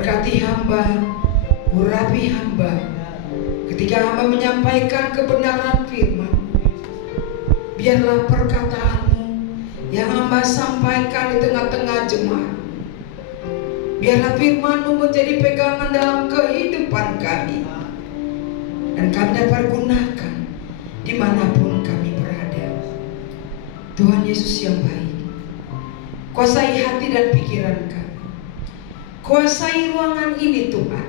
Berkati hamba, urapi hamba ketika hamba menyampaikan kebenaran firman. Biarlah perkataan-Mu yang hamba sampaikan di tengah-tengah jemaat, biarlah firman-Mu menjadi pegangan dalam kehidupan kami, dan kami dapat gunakan dimanapun kami berada. Tuhan Yesus yang baik, kuasai hati dan pikiran kami, kuasai ruangan ini Tuhan,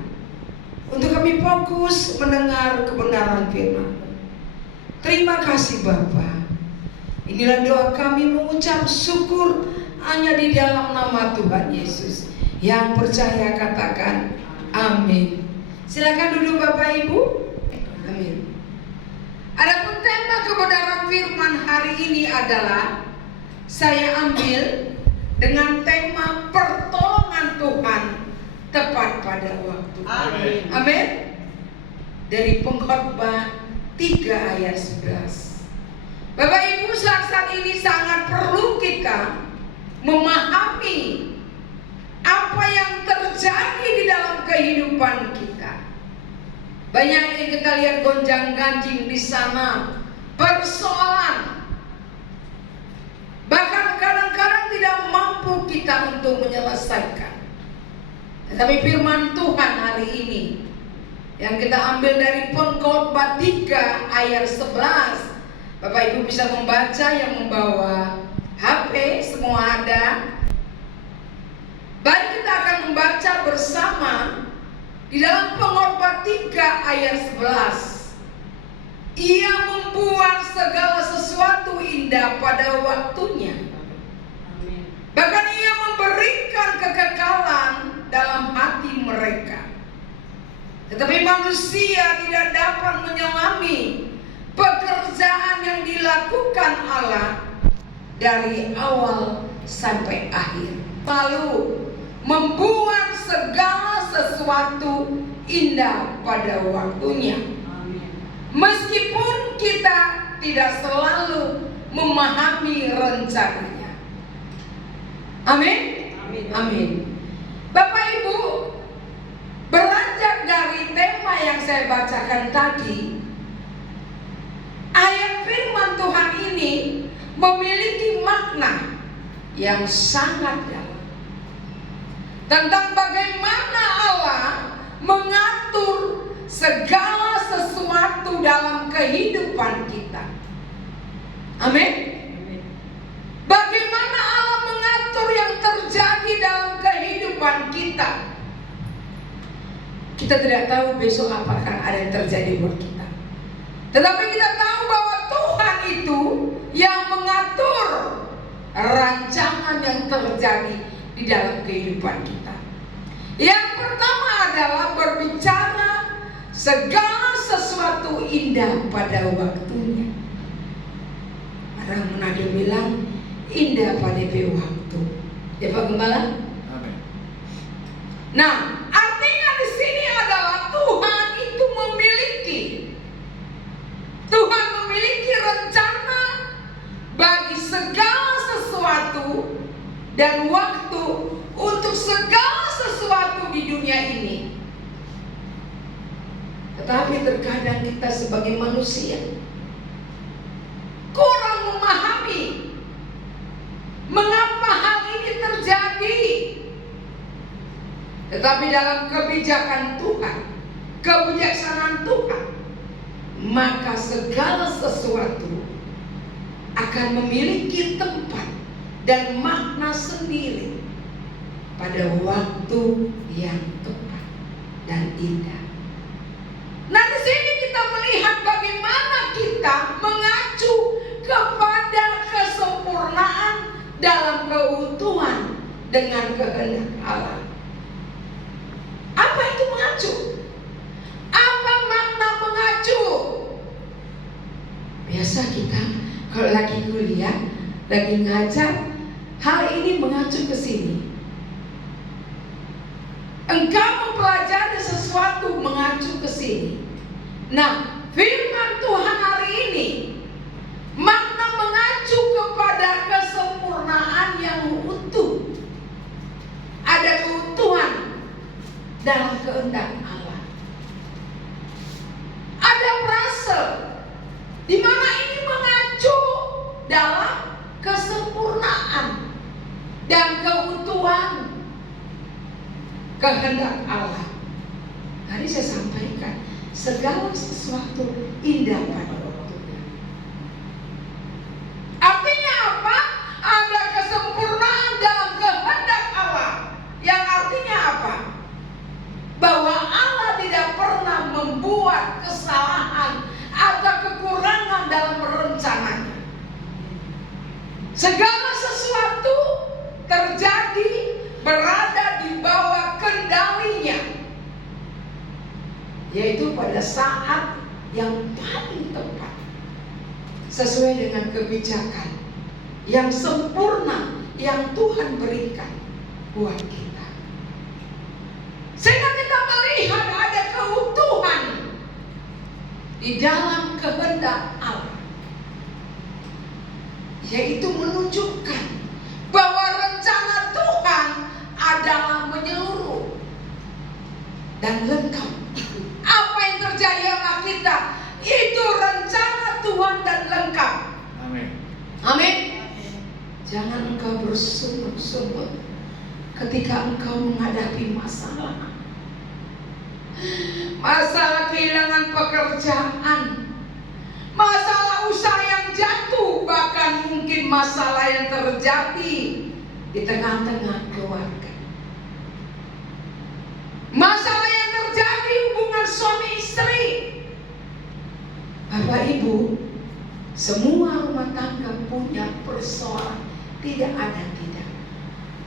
untuk kami fokus mendengar kebenaran firman. Terima kasih Bapa. Inilah doa kami, mengucap syukur hanya di dalam nama Tuhan Yesus. Yang percaya katakan amin. Silakan duduk Bapak Ibu. Amin. Adapun tema kebenaran firman hari ini adalah saya ambil dengan tema pertolongan Tuhan tepat pada waktu. Amin. Amin. Dari Pengkhotbah 3 ayat 11. Bapak Ibu, saat ini sangat perlu kita memahami apa yang terjadi di dalam kehidupan kita. Banyak yang kita lihat gonjang-ganjing di sana, persoalan, bahkan kadang-kadang tidak mampu kita untuk menyelesaikan. Tetapi firman Tuhan hari ini yang kita ambil dari Pengkhotbah 3 ayat 11. Bapak Ibu bisa membaca, yang membawa HP semua ada. Baik, kita akan membaca bersama di dalam Pengkhotbah 3 ayat 11. Ia membuat segala sesuatu indah pada waktunya. Bahkan ia memberikan kekekalan dalam hati mereka. Tetapi manusia tidak dapat menyelami pekerjaan yang dilakukan Allah dari awal sampai akhir. Lalu membuat segala sesuatu indah pada waktunya. Meskipun kita tidak selalu memahami rencananya. Amin. Amin. Bapak Ibu, beranjak dari tema yang saya bacakan tadi, ayat firman Tuhan ini memiliki makna yang sangat dalam tentang bagaimana Allah mengatur segala sesuatu dalam kehidupan kita. Amin. Bagaimana Allah mengatur yang terjadi dalam kehidupan kita. Kita tidak tahu besok apakah ada yang terjadi buat kita. Tetapi kita tahu bahwa Tuhan itu yang mengatur rancangan yang terjadi di dalam kehidupan kita. Yang pertama adalah berbicara segala sesuatu indah pada waktunya. Orang Manado bilang indah pada waktu. Ya Pak Gembala? Amin. Nah, artinya di sini adalah Tuhan itu Tuhan memiliki rencana bagi segala sesuatu dan waktu untuk segala sesuatu di dunia ini. Tetapi terkadang kita sebagai manusia kurang memahami mengapa hal ini terjadi. Tetapi dalam kebijakan Tuhan, kebijaksanaan Tuhan, maka segala sesuatu akan memiliki tempat dan makna sendiri pada waktu yang tepat dan indah. Nah, di sini kita melihat bagaimana kita mengacu kepada kesempurnaan dalam keutuhan dengan kehendak Allah. Apa itu mengacu? Apa makna mengacu? Biasa kita kalau lagi kuliah, lagi ngajar, hal ini mengacu ke sini. Engkau mempelajari sesuatu mengacu ke sini. Nah, firman Tuhan hari ini makna mengacu kepada kesempurnaan yang utuh. Ada keutuhan dalam kehendak Allah. Ada frase di mana ini mengacu dalam kesempurnaan dan keutuhan kehendak Allah. Tadi saya sampaikan, segala sesuatu indah pada waktunya. Artinya apa? Ada kesempurnaan dalam kehendak Allah. Yang artinya apa? Bahwa Allah tidak pernah membuat kesalahan atau kekurangan dalam rencananya. Segala sesuatu terjadi berada di bawah kendalinya, yaitu pada saat yang paling tepat, sesuai dengan kebijakan yang sempurna yang Tuhan berikan buat kita. Sehingga kita melihat ada keutuhan di dalam kehendak Allah, yaitu menunjukkan bahwa rencana Tuhan adalah menyeluruh dan lengkap. Apa yang terjadi sama kita itu rencana Tuhan dan lengkap. Amin. Amin. Jangan engkau bersungut-sungut ketika engkau menghadapi masalah. Masalah kehilangan pekerjaan, masalah usaha yang jatuh, bahkan mungkin masalah yang terjadi di tengah-tengah keluarga. Masalah yang terjadi hubungan suami istri. Bapak Ibu, semua rumah tangga punya persoalan, tidak ada tidak.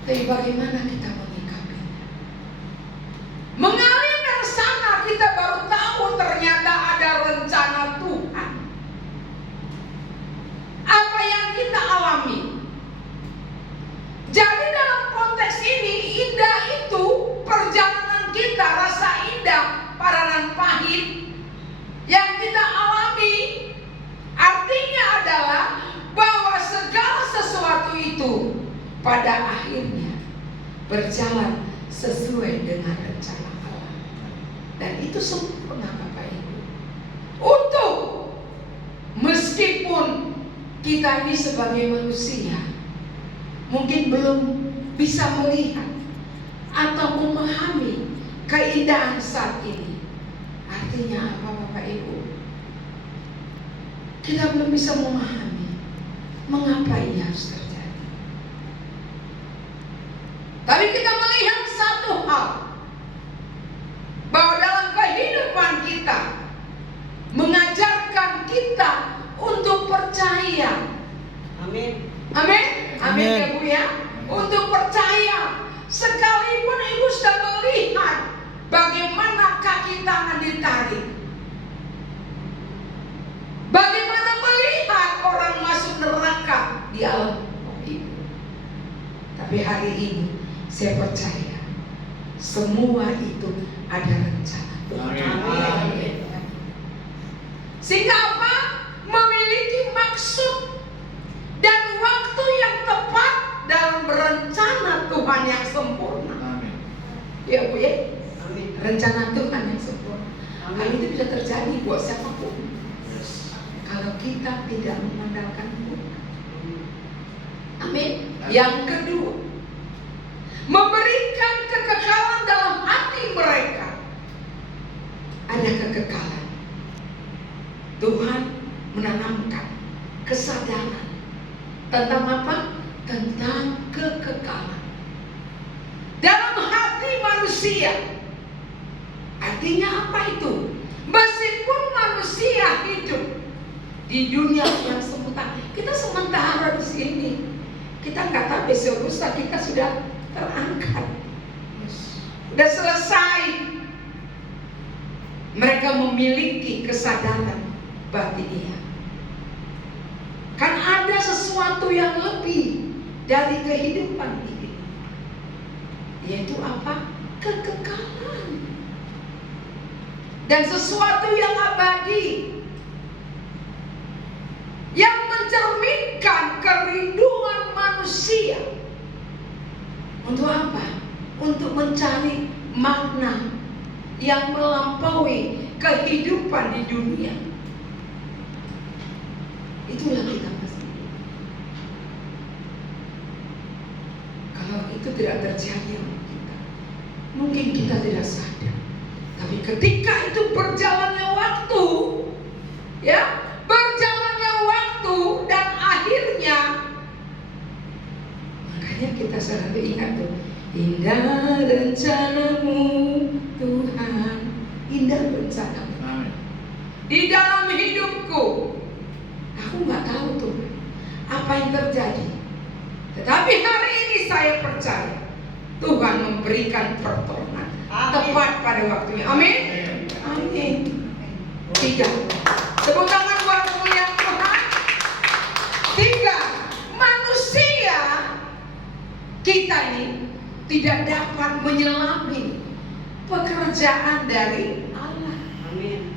Tapi bagaimana kita menyikapinya? Mengalir dari sana kita baru tahu ternyata ada rencana Tuhan. Apa yang kita alami. Jadi dalam konteks ini, indah itu perjalanan kita, rasa indah, padanan pahit yang kita alami, artinya adalah bahwa segala sesuatu itu pada akhirnya berjalan sesuai dengan rencana Allah. Dan itu sempurna Bapak Ibu. Untuk meskipun kita ini sebagai manusia mungkin belum bisa melihat atau memahami keindahan saat ini. Artinya apa Bapak Ibu? Kita belum bisa memahami mengapa ini harus terjadi. Tapi kita melihat satu hal, bahwa dalam kehidupan kita mengajarkan kita untuk percaya. Amin. Amin. Amin ya Bu ya. Untuk percaya, sekalipun Ibu sudah melihat bagaimana kaki tangan ditarik, bagaimana melihat orang masuk neraka di alam Ibu. Tapi hari ini saya percaya semua itu ada rencana Tuhan. Amin. Sehingga apa? Memiliki maksud dan waktu yang tepat dalam rencana Tuhan yang sempurna. Amin. Ya Bu ya. Amin. Rencana Tuhan yang sempurna. Hal itu bisa terjadi buat siapapun. Yes. Kalau kita tidak mengandalkan Tuhan. Amin. Amin. Yang kedua, memberikan kekekalan dalam hati mereka. Ada kekekalan. Tuhan menanamkan kesadaran tentang apa? Tentang kekekalan dalam hati manusia. Artinya apa itu? Meskipun manusia hidup di dunia yang sementara, kita sementara di sini. Kita nggak tahu besok lusa kita sudah terangkat, sudah selesai. Mereka memiliki kesadaran batiniah. Kan ada sesuatu yang lebih dari kehidupan ini, yaitu apa? Kekekalan dan sesuatu yang abadi, yang mencerminkan kerinduan manusia untuk apa? untuk mencari makna yang melampaui kehidupan di dunia. Itulah kita pasti. Kalau itu tidak terjadi sama kita, mungkin kita tidak sadar. Tapi ketika itu berjalannya waktu, ya, berjalannya waktu dan akhirnya, makanya kita selalu ingat tuh, indah rencanamu Tuhan, indah rencanamu di dalam hidupku. Aku nggak tahu tuh apa yang terjadi, tetapi hari ini saya percaya Tuhan memberikan pertolongan tepat pada waktunya. Amin. Amin. 3. Tepuk tangan buat kemuliaan Tuhan. 3. Manusia kita ini tidak dapat menyelami pekerjaan dari Allah. Amin.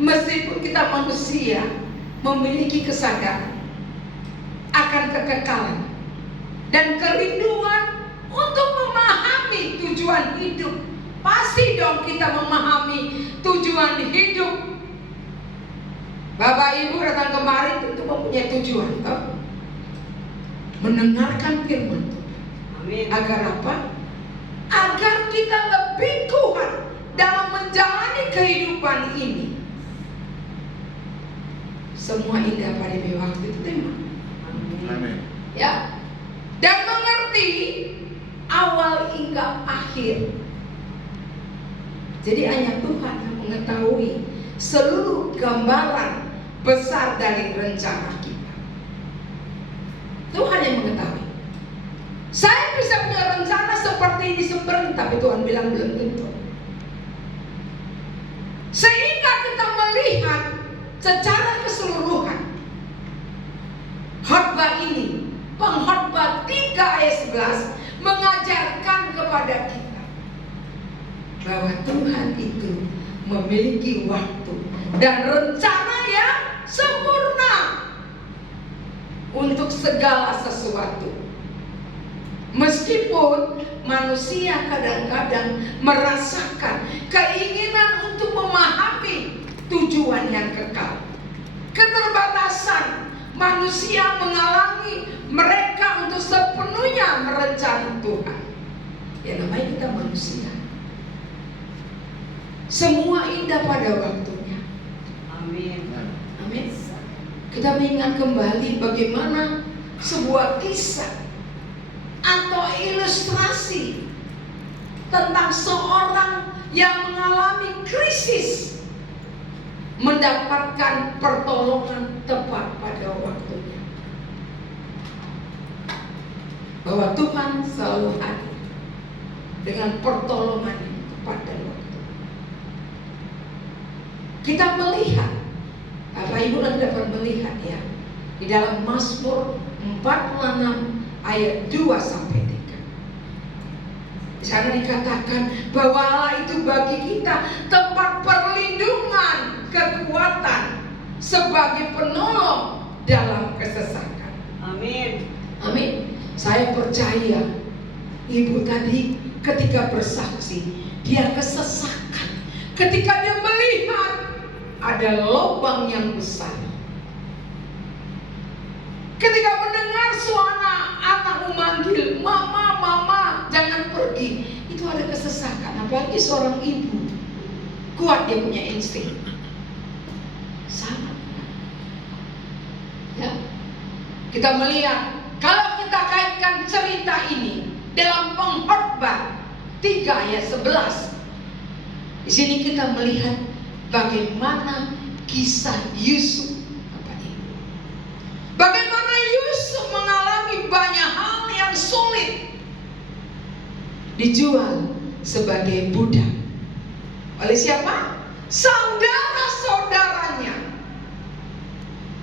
Meskipun kita manusia memiliki kesadaran akan kekekalan dan kerinduan untuk memahami tujuan hidup. Pasti dong kita memahami tujuan hidup. Bapak Ibu datang kemari tentu mempunyai tujuan, toh? Mendengarkan firman Tuhan. Amin. Agar apa? Agar kita lebih kuat dalam menjalani kehidupan ini. Semua indah pada waktu itu, teman. Amin. Ya. Dan mengerti awal hingga akhir. Jadi hanya Tuhan yang mengetahui seluruh gambaran besar dari rencana kita. Tuhan yang mengetahui. Saya bisa punya rencana seperti ini seperti, tapi Tuhan bilang belum tentu. Sehingga kita melihat secara keseluruhan khotbah ini, pengkhotbah 3 ayat 11 mengajarkan kepada kita bahwa Tuhan itu memiliki waktu dan rencana yang sempurna untuk segala sesuatu. Meskipun manusia kadang-kadang merasakan keinginan untuk memahami tujuan yang kekal, keterbatasan manusia mengalami mereka untuk sepenuhnya merencana Tuhan. Ya namanya kita manusia. Semua indah pada waktunya. Amin. Amin. Kita mengingat kembali bagaimana sebuah kisah atau ilustrasi tentang seorang yang mengalami krisis mendapatkan pertolongan tepat pada waktunya. Bahwa Tuhan selalu hadir dengan pertolongan yang tepat dan waktu. Kita melihat, Bapak Ibu dapat melihat ya, di dalam Mazmur 46 ayat 2 sampai 3. Di sana dikatakan bahwa Allah itu bagi kita tempat perlindungan, kekuatan sebagai penolong dalam kesesakan. Amin. Amin. Saya percaya ibu tadi ketika bersaksi, dia kesesakan ketika dia melihat ada lubang yang besar. Ketika mendengar suara anak memanggil, mama, mama, jangan pergi, itu ada kesesakan. Apalagi seorang ibu, kuat dia punya insting. Sangat. Ya. Kita melihat, kalau kita kaitkan cerita ini dalam pengkhotbah 3 ayat 11, di sini kita melihat bagaimana kisah Yusuf. Bagaimana Yusuf mengalami banyak hal yang sulit. Dijual sebagai budak. Oleh siapa? Saudara-saudaranya.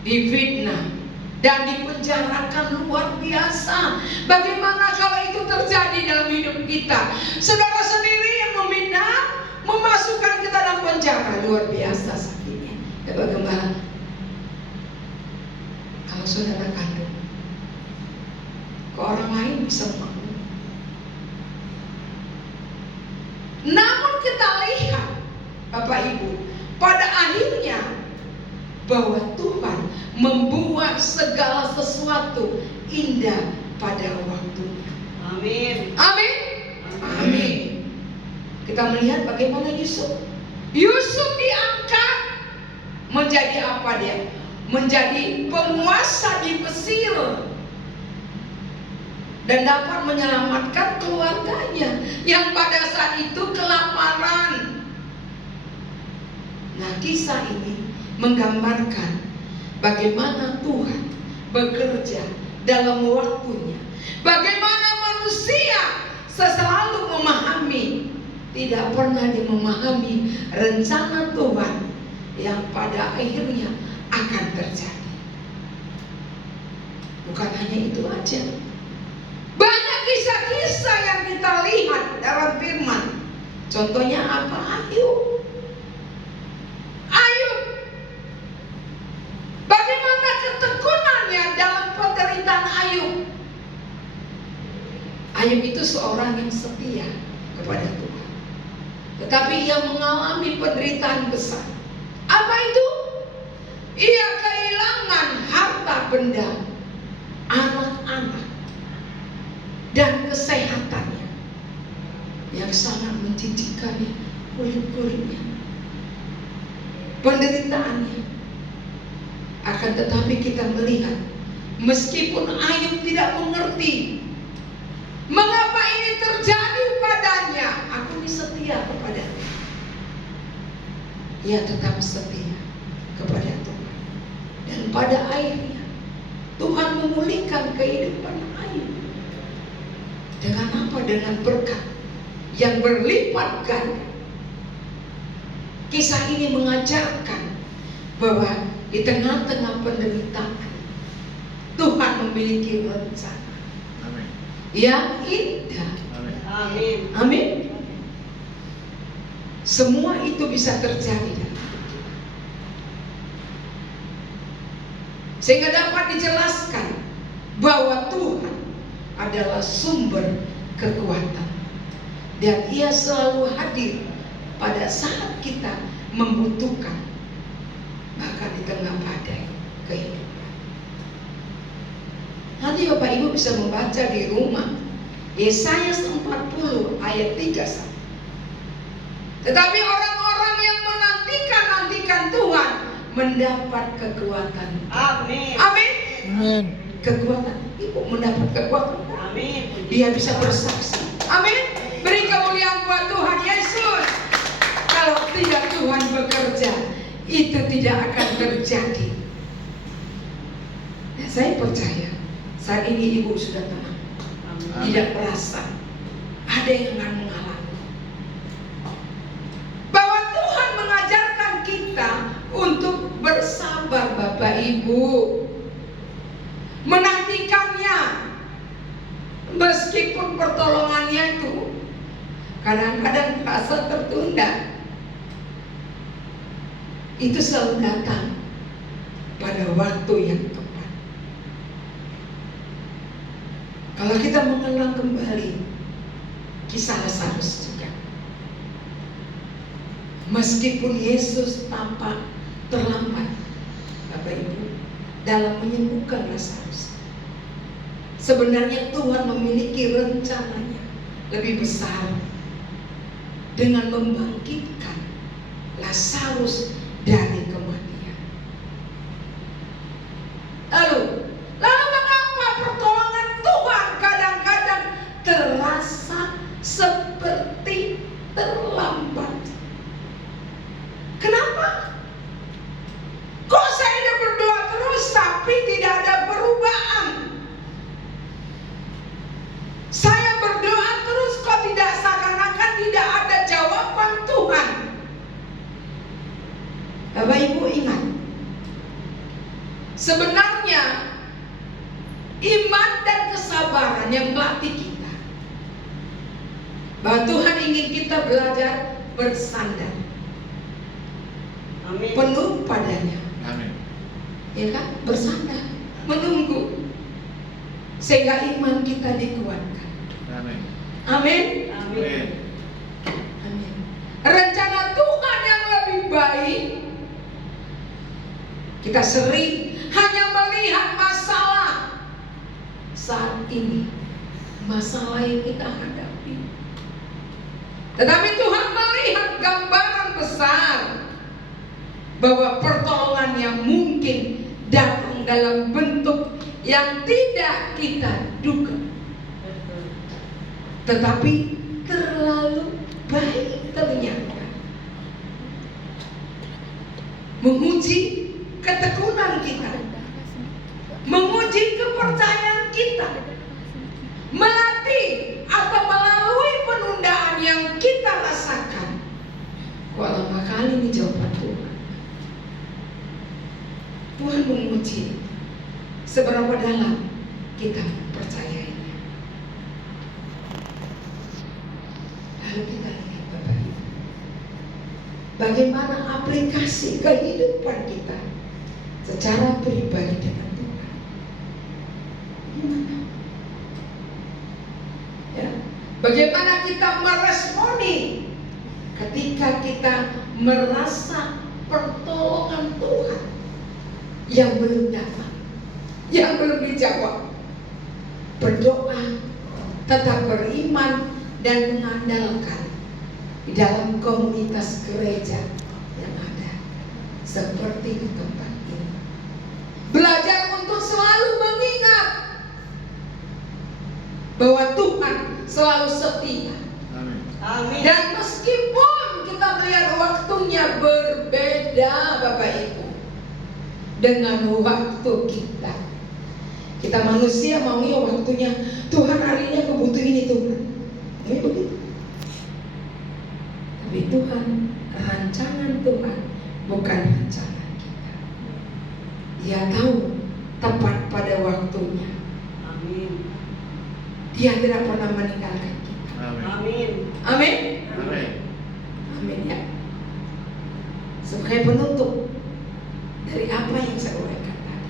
Difitnah dan dipenjarakan luar biasa. Bagaimana kalau itu terjadi dalam hidup kita? Saudara sendiri yang meminta, memasukkan kita dalam penjara, luar biasa sakitnya. Ya bagaimana? Kalau saudara kandung ke orang lain bisa maklum, Namun kita lihat Bapak Ibu, pada akhirnya bahwa Tuhan membuat segala sesuatu indah pada waktunya. Amin. Amin. Amin. Kita melihat bagaimana Yusuf. Yusuf diangkat menjadi apa dia? Menjadi penguasa di Mesir dan dapat menyelamatkan keluarganya yang pada saat itu kelaparan. Nah, kisah ini menggambarkan bagaimana Tuhan bekerja dalam waktunya. Bagaimana manusia selalu memahami, tidak pernah dia memahami rencana Tuhan yang pada akhirnya akan terjadi. Bukan hanya itu aja, banyak kisah-kisah yang kita lihat dalam firman. Contohnya apa? Ayub. Bagaimana ketekunannya dalam penderitaan Ayub. Ayub itu seorang yang setia kepada Tuhan, tetapi ia mengalami penderitaan besar. Apa itu? Ia kehilangan harta benda, anak-anak, dan kesehatannya yang sangat menjijikkan, kulit-kulitnya, penderitaannya. Akan tetapi kita melihat, meskipun Ayub tidak mengerti mengapa ini terjadi padanya, aku ini setia kepada-Nya. Ia tetap setia kepada Tuhan. Dan pada akhirnya Tuhan memulihkan kehidupan Ayub. Dengan apa? Dengan berkat yang berlipat ganda. Kisah ini mengajarkan bahwa di tengah-tengah penderitaan Tuhan memiliki rencana yang indah. Amin. Amin. Semua itu bisa terjadi dalam hidup kita, sehingga dapat dijelaskan bahwa Tuhan adalah sumber kekuatan dan Ia selalu hadir pada saat kita membutuhkan, bahkan di tengah badai kehidupan. Nanti Bapak Ibu bisa membaca di rumah Yesaya 40 ayat 3. Tetapi orang-orang yang menantikan Tuhan mendapat kekuatan. Amin. Amin. Amin. Kekuatan. Ibu mendapat kekuatan. Amin. Dia bisa bersaksi. Amin. Beri kemuliaan buat Tuhan Yesus. Kalau tidak Tuhan bekerja, itu tidak akan terjadi. Dan saya percaya saat ini ibu sudah tenang. Tidak merasa ada yang akan mengalami. Bahwa Tuhan mengajarkan kita untuk bersabar, Bapak Ibu, menantikannya, meskipun pertolongannya itu kadang-kadang terasa tertunda. Itu selalu datang pada waktu yang tepat. Kalau kita mengenang kembali kisah Lazarus juga, meskipun Yesus tampak terlambat, Bapak Ibu, dalam menyembuhkan Lazarus, sebenarnya Tuhan memiliki rencananya lebih besar dengan membangkitkan Lazarus dari kematian. Lalu mengapa pertolongan Tuhan kadang-kadang terasa seperti terlambat? Kenapa? Kok saya udah berdoa terus tapi tidak ada perubahan? Saya berdoa terus kok tidak, seakan-akan tidak ada jawaban Tuhan. Bapak Ibu ingat, sebenarnya iman dan kesabaran yang melatih kita, bahwa Tuhan ingin kita belajar bersandar. Amin. Penuh padanya. Amin. Ya kan? Bersandar, menunggu, sehingga iman kita dikuatkan. Amin. Amin. Amin. Amin. Kita sering hanya melihat masalah saat ini, masalah yang kita hadapi. Tetapi Tuhan melihat gambaran besar bahwa pertolongan yang mungkin datang dalam bentuk yang tidak kita duga, tetapi terlalu baik ternyata, menguji ketekunan kita, menguji kepercayaan kita, melatih atau melalui penundaan yang kita rasakan. Walau kali ini jawaban Tuhan. Tuhan menguji seberapa dalam kita mempercayainya. Lalu kita lihat Bapak Ibu, bagaimana aplikasi kehidupan kita secara pribadi dengan Tuhan. Gimana? Ya, bagaimana kita meresponi ketika kita merasa pertolongan Tuhan yang belum datang, yang belum dijawab. Berdoa, tetap beriman dan mengandalkan di dalam komunitas gereja yang ada seperti di tempat ini. Belajar untuk selalu mengingat bahwa Tuhan selalu setia. Amin. Dan meskipun kita melihat waktunya berbeda Bapak Ibu dengan waktu kita. Kita manusia maunya waktunya, Tuhan hari ini aku butuh ini Tuhan. Ini begitu. Tapi Tuhan, rancangan Tuhan bukan rancangan kita. Dia tahu tepat pada waktunya. Amin. Dia tidak pernah meninggalkan kita. Amin. Amin. Amin. Amin ya. Sebagai penutup dari apa yang saya uraikan tadi,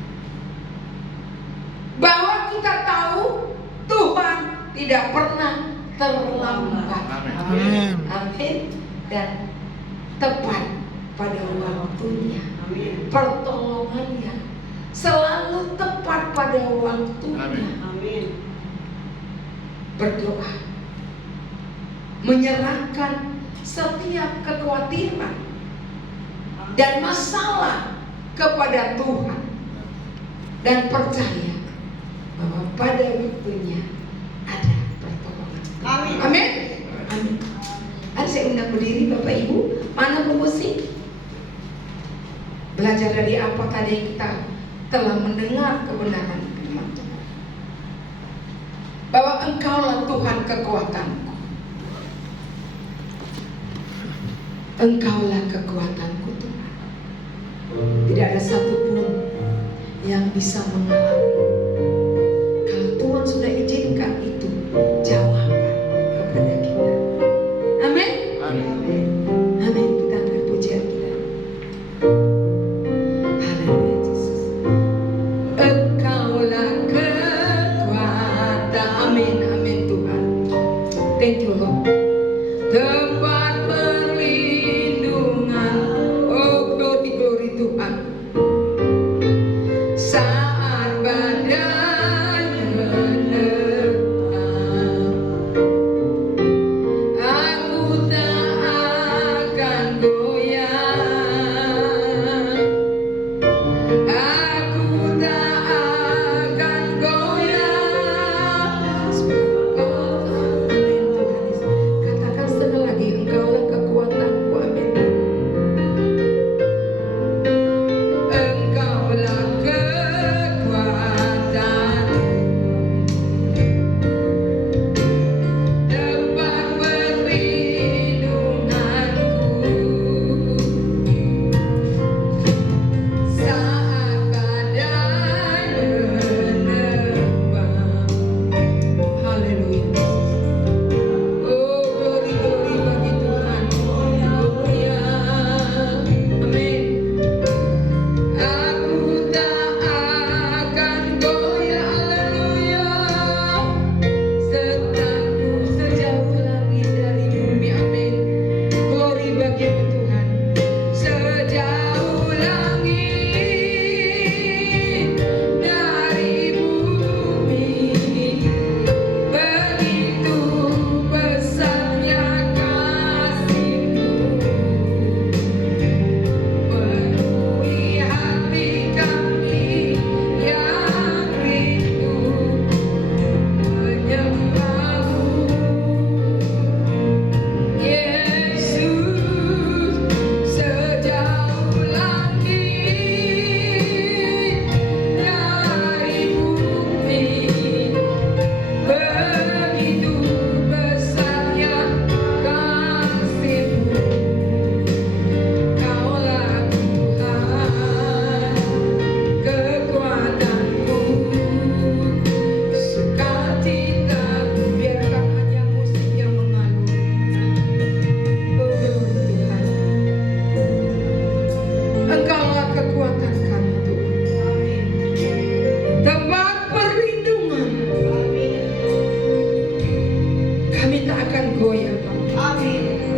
bahwa kita tahu Tuhan tidak pernah terlambat. Amin. Amin. Dan tepat pada waktunya. Amin. Pertolongannya selalu tepat pada waktunya. Amin. Amin. Berdoa, menyerahkan setiap kekhawatiran dan masalah kepada Tuhan, dan percaya bahwa pada waktunya ada pertolongan. Amin. Amin. Amin. Ada saya undang berdiri Bapak Ibu. Mana pemusik? Belajar dari apa tadi yang kita telah mendengar kebenaran firman Tuhan, bahwa Engkaulah Tuhan kekuatanku. Engkaulah kekuatanku Tuhan. Tidak ada satupun yang bisa mengalami. Kalau Tuhan sudah izinkan itu, jawaban kepada kita. Amin. Amin. Amin. Kita angkat pujian kita. Haleluya Yesus. Engkaulah kekuatan. Amin. Amin Tuhan. Thank you Lord. Tempat perlindungan. Oh glory glory Tuhan. Saat badai menerpa, aku tak akan goyah. Aku tak akan goyah. Amin Tuhan Yesus. Katakan sekali lagi, Kami tak akan goyah Bapak. Amin.